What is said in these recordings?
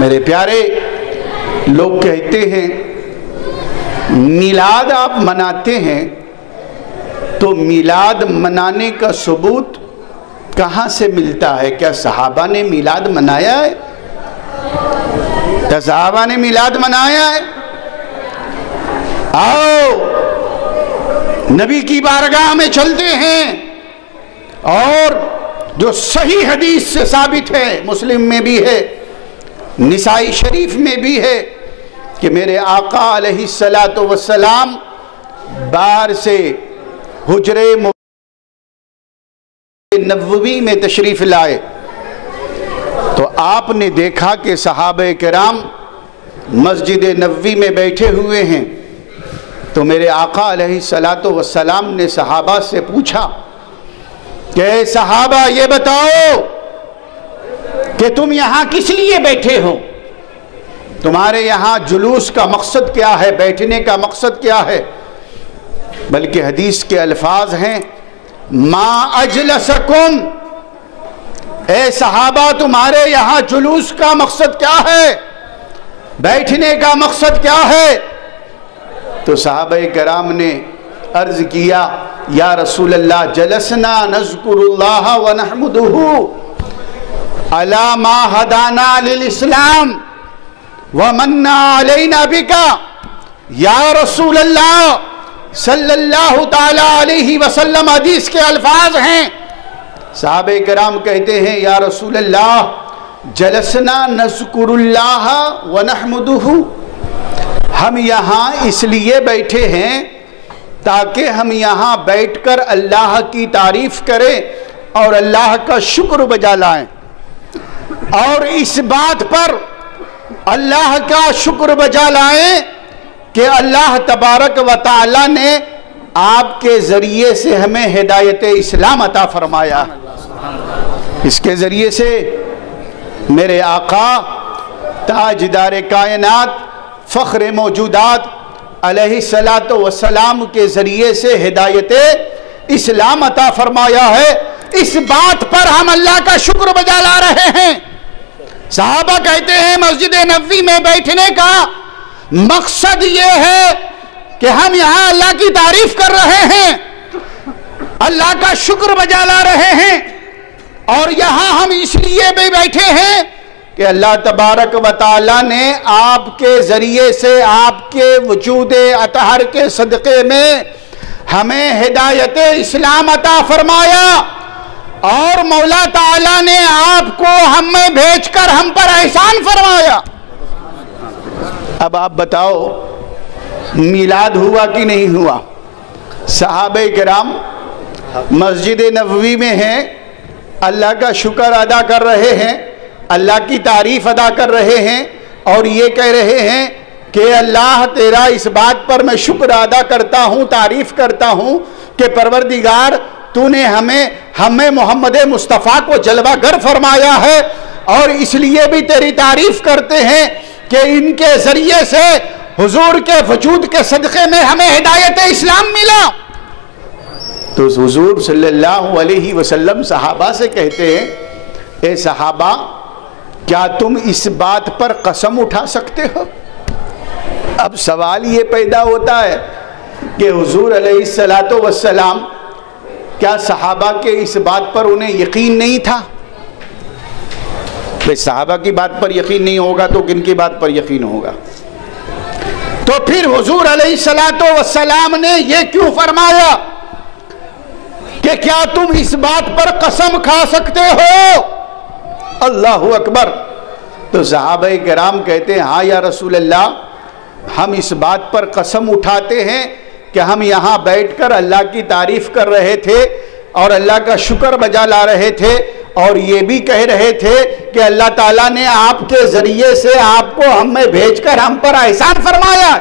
میرے پیارے لوگ کہتے ہیں میلاد آپ مناتے ہیں تو میلاد منانے کا ثبوت کہاں سے ملتا ہے؟ کیا صحابہ نے میلاد منایا ہے؟ کیا صحابہ نے میلاد منایا ہے؟ آؤ نبی کی بارگاہ میں چلتے ہیں، اور جو صحیح حدیث سے ثابت ہے، مسلم میں بھی ہے، نسائی شریف میں بھی ہے، کہ میرے آقا علیہ السلام بار سے حجرے نبوی میں تشریف لائے تو آپ نے دیکھا کہ صحابہ کرام مسجد نبوی میں بیٹھے ہوئے ہیں، تو میرے آقا علیہ السلام نے صحابہ سے پوچھا کہ اے صحابہ یہ بتاؤ کہ تم یہاں کس لیے بیٹھے ہو؟ تمہارے یہاں جلوس کا مقصد کیا ہے؟ بیٹھنے کا مقصد کیا ہے؟ بلکہ حدیث کے الفاظ ہیں ما اجلسکم، اے صحابہ تمہارے یہاں جلوس کا مقصد کیا ہے؟ بیٹھنے کا مقصد کیا ہے؟ تو صحابہ کرام نے عرض کیا یا رسول اللہ جلسنا نذکر اللہ ونحمدہ علی ما ہدانا للاسلام ومنّا علینا بکا، یا رسول اللہ صلی اللہ تعالی علیہ وسلم حدیث کے الفاظ ہیں، صحابہ کرام کہتے ہیں یا رسول اللہ جلسنا نذکر اللہ ونحمدہ، ہم یہاں اس لیے بیٹھے ہیں تاکہ ہم یہاں بیٹھ کر اللہ کی تعریف کریں اور اللہ کا شکر بجا لائیں، اور اس بات پر اللہ کا شکر بجا لائیں کہ اللہ تبارک و تعالی نے آپ کے ذریعے سے ہمیں ہدایت اسلام عطا فرمایا، اس کے ذریعے سے میرے آقا تاجدار کائنات فخر موجودات علیہ السلام کے ذریعے سے ہدایت اسلام عطا فرمایا ہے، اس بات پر ہم اللہ کا شکر بجا لا رہے ہیں۔ صحابہ کہتے ہیں مسجد نبوی میں بیٹھنے کا مقصد یہ ہے کہ ہم یہاں اللہ کی تعریف کر رہے ہیں، اللہ کا شکر بجا لا رہے ہیں، اور یہاں ہم اس لیے بھی بیٹھے ہیں کہ اللہ تبارک و تعالی نے آپ کے ذریعے سے آپ کے وجود اطہر کے صدقے میں ہمیں ہدایت اسلام عطا فرمایا، اور مولا تعالی نے آپ کو ہم میں بھیج کر ہم پر احسان فرمایا۔ اب آپ بتاؤ میلاد ہوا کہ نہیں ہوا؟ صحابہ کرام مسجد نبوی میں ہیں، اللہ کا شکر ادا کر رہے ہیں، اللہ کی تعریف ادا کر رہے ہیں، اور یہ کہہ رہے ہیں کہ اللہ تیرا اس بات پر میں شکر ادا کرتا ہوں، تعریف کرتا ہوں کہ پروردگار تو نے ہمیں محمد مصطفیٰ کو جلوہ گر فرمایا ہے، اور اس لیے بھی تیری تعریف کرتے ہیں کہ ان کے ذریعے سے حضور کے وجود کے صدقے میں ہمیں ہدایت اسلام ملا۔ تو حضور صلی اللہ علیہ وسلم صحابہ سے کہتے ہیں اے صحابہ کیا تم اس بات پر قسم اٹھا سکتے ہو؟ اب سوال یہ پیدا ہوتا ہے کہ حضور علیہ السلام کیا صحابہ کے اس بات پر انہیں یقین نہیں تھا؟ صحابہ کی بات پر یقین نہیں ہوگا تو کن کی بات پر یقین ہوگا؟ تو پھر حضور علیہ السلام نے یہ کیوں فرمایا کہ کیا تم اس بات پر قسم کھا سکتے ہو؟ اللہ اکبر۔ تو صحابہ کرام کہتے ہیں ہاں یا رسول اللہ ہم اس بات پر قسم اٹھاتے ہیں کہ ہم یہاں بیٹھ کر اللہ کی تعریف کر رہے تھے اور اللہ کا شکر بجا لا رہے تھے، اور یہ بھی کہہ رہے تھے کہ اللہ تعالیٰ نے آپ کے ذریعے سے آپ کو ہم میں بھیج کر ہم پر احسان فرمایا،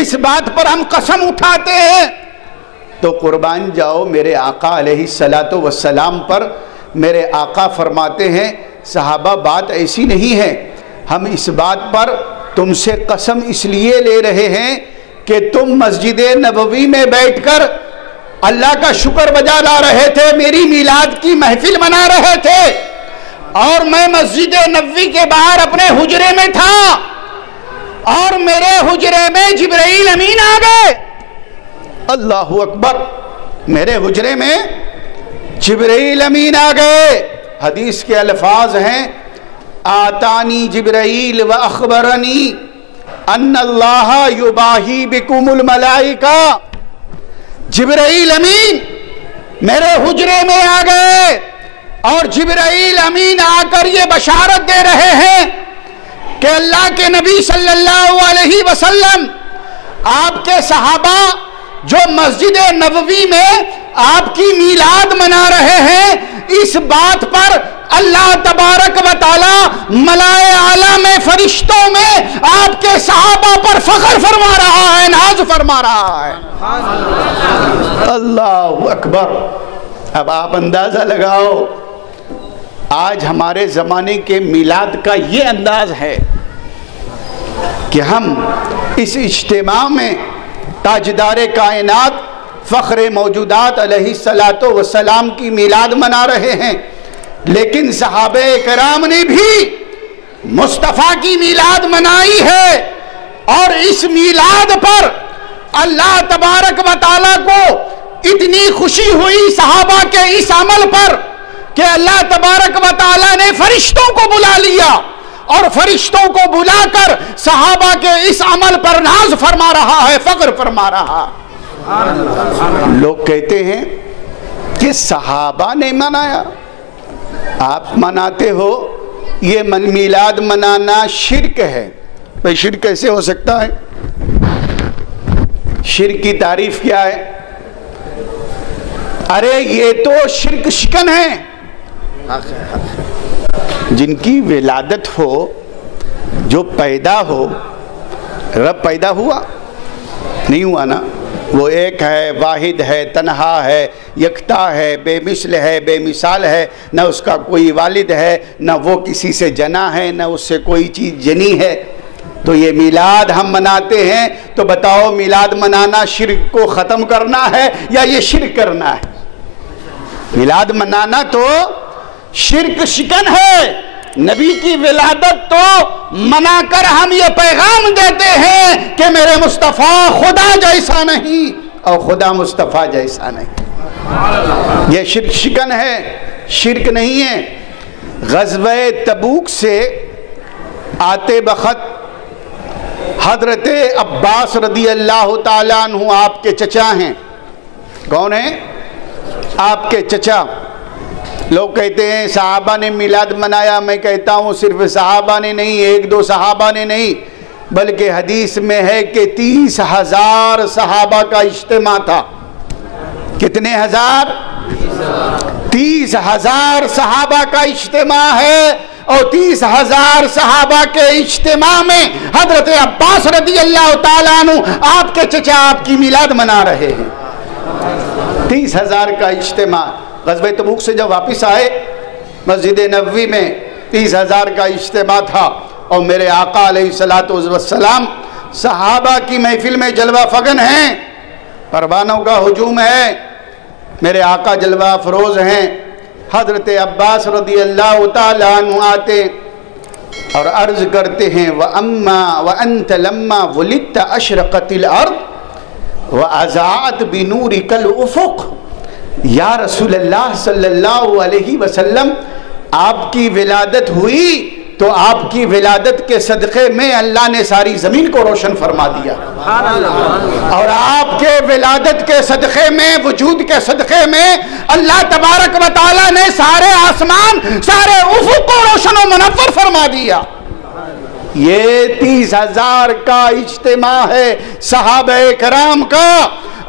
اس بات پر ہم قسم اٹھاتے ہیں۔ تو قربان جاؤ میرے آقا علیہ السلام پر، میرے آقا فرماتے ہیں صحابہ بات ایسی نہیں ہے، ہم اس بات پر تم سے قسم اس لیے لے رہے ہیں کہ تم مسجد نبوی میں بیٹھ کر اللہ کا شکر بجا لا رہے تھے، میری میلاد کی محفل منا رہے تھے، اور میں مسجد نبوی کے باہر اپنے حجرے میں تھا اور میرے حجرے میں جبرائیل امین آ گئے. اللہ اکبر. میرے حجرے میں جبرائیل امین آ گئے. حدیث کے الفاظ ہیں آتانی جبرائیل و اخبرنی ان اللہ یباہی بکم الملائکہ. جبرائیل امین میرے حجرے میں آ گئے اور جبرائیل امین آ کر یہ بشارت دے رہے ہیں کہ اللہ کے نبی صلی اللہ علیہ وسلم آپ کے صحابہ جو مسجد نبوی میں آپ کی میلاد منا رہے ہیں، اس بات پر اللہ تبارک و تعالی ملائے اعلیٰ میں فرشتوں میں آپ کے صحابہ پر فخر فرما رہا ہے، ناز فرما رہا ہے. اللہ اکبر. اب آپ اندازہ لگاؤ آج ہمارے زمانے کے میلاد کا یہ انداز ہے کہ ہم اس اجتماع میں تاجدار کائنات فخر موجودات علیہ السلام کی میلاد منا رہے ہیں، لیکن صحابہ کرام نے بھی مصطفیٰ کی میلاد منائی ہے. اور اس میلاد پر اللہ تبارک و تعالیٰ کو اتنی خوشی ہوئی صحابہ کے اس عمل پر کہ اللہ تبارک و تعالیٰ نے فرشتوں کو بلا لیا اور فرشتوں کو بلا کر صحابہ کے اس عمل پر ناز فرما رہا ہے، فخر فرما رہا. لوگ کہتے ہیں کہ صحابہ نے منایا، آپ مناتے ہو. یہ میلاد منانا شرک ہے. بھئی شرک کیسے ہو سکتا ہے؟ شرک کی تعریف کیا ہے؟ ارے یہ تو شرک شکن ہے. جن کی ولادت ہو، جو پیدا ہو، رب پیدا ہوا نہیں ہوا نا. وہ ایک ہے، واحد ہے، تنہا ہے، یکتا ہے، بے مثل ہے، بے مثال ہے. نہ اس کا کوئی والد ہے، نہ وہ کسی سے جنا ہے، نہ اس سے کوئی چیز جنی ہے. تو یہ میلاد ہم مناتے ہیں، تو بتاؤ میلاد منانا شرک کو ختم کرنا ہے یا یہ شرک کرنا ہے؟ میلاد منانا تو شرک شکن ہے. نبی کی ولادت تو منا کر ہم یہ پیغام دیتے ہیں کہ میرے مصطفیٰ خدا جیسا نہیں اور خدا مصطفیٰ جیسا نہیں. یہ شرک شکن ہے، شرک نہیں ہے. غزوہ تبوک سے آتے وقت حضرت عباس رضی اللہ تعالیٰ عنہ آپ کے چچا ہیں. کون ہیں؟ آپ کے چچا. لوگ کہتے ہیں صحابہ نے میلاد منایا. میں کہتا ہوں صرف صحابہ نے نہیں، ایک دو صحابہ نے نہیں، بلکہ حدیث میں ہے کہ 30,000 صحابہ کا اجتماع تھا. کتنے ہزار؟ 30,000 صحابہ کا اجتماع ہے. اور 30,000 صحابہ کے اجتماع میں حضرت عباس رضی اللہ تعالیٰ عنہ آپ کے چچا آپ کی میلاد منا رہے ہیں. 30,000 کا اجتماع. غزوہ تبوک سے جب واپس آئے مسجد نبوی میں 30,000 کا اجتماع تھا اور میرے آقا علیہ السلام صحابہ کی محفل میں جلوہ فگن ہیں. پروانوں کا ہجوم ہے. میرے آقا جلوہ افروز ہیں. حضرت عباس رضی اللہ تعالیٰ عنہ آتے اور عرض کرتے ہیں وَأَمَّا وَأَنْتَ لَمَّا وُلِدْتَ أَشْرَقَتِ الْأَرْضِ وَأَزَاعَتْ بِنُورِكَ الْأُفُقِ. یا رسول اللہ صلی اللہ علیہ وسلم، آپ کی ولادت ہوئی تو آپ کی ولادت کے صدقے میں اللہ نے ساری زمین کو روشن فرما دیا. اور آپ کے ولادت کے صدقے میں، وجود کے صدقے میں اللہ تبارک و تعالیٰ نے سارے آسمان، سارے افق کو روشن و منور فرما دیا. یہ 30,000 کا اجتماع ہے صحابہ کرام کا.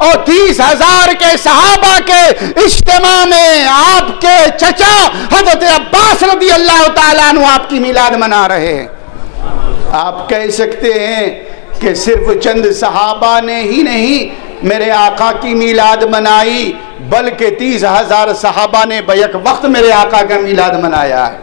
اور 30,000 کے صحابہ کے اجتماع میں آپ کے چچا حضرت عباس رضی اللہ تعالیٰ عنہ آپ کی میلاد منا رہے ہیں. آپ کہہ سکتے ہیں کہ صرف چند صحابہ نے ہی نہیں میرے آقا کی میلاد منائی، بلکہ 30,000 صحابہ نے بیک وقت میرے آقا کا میلاد منایا ہے.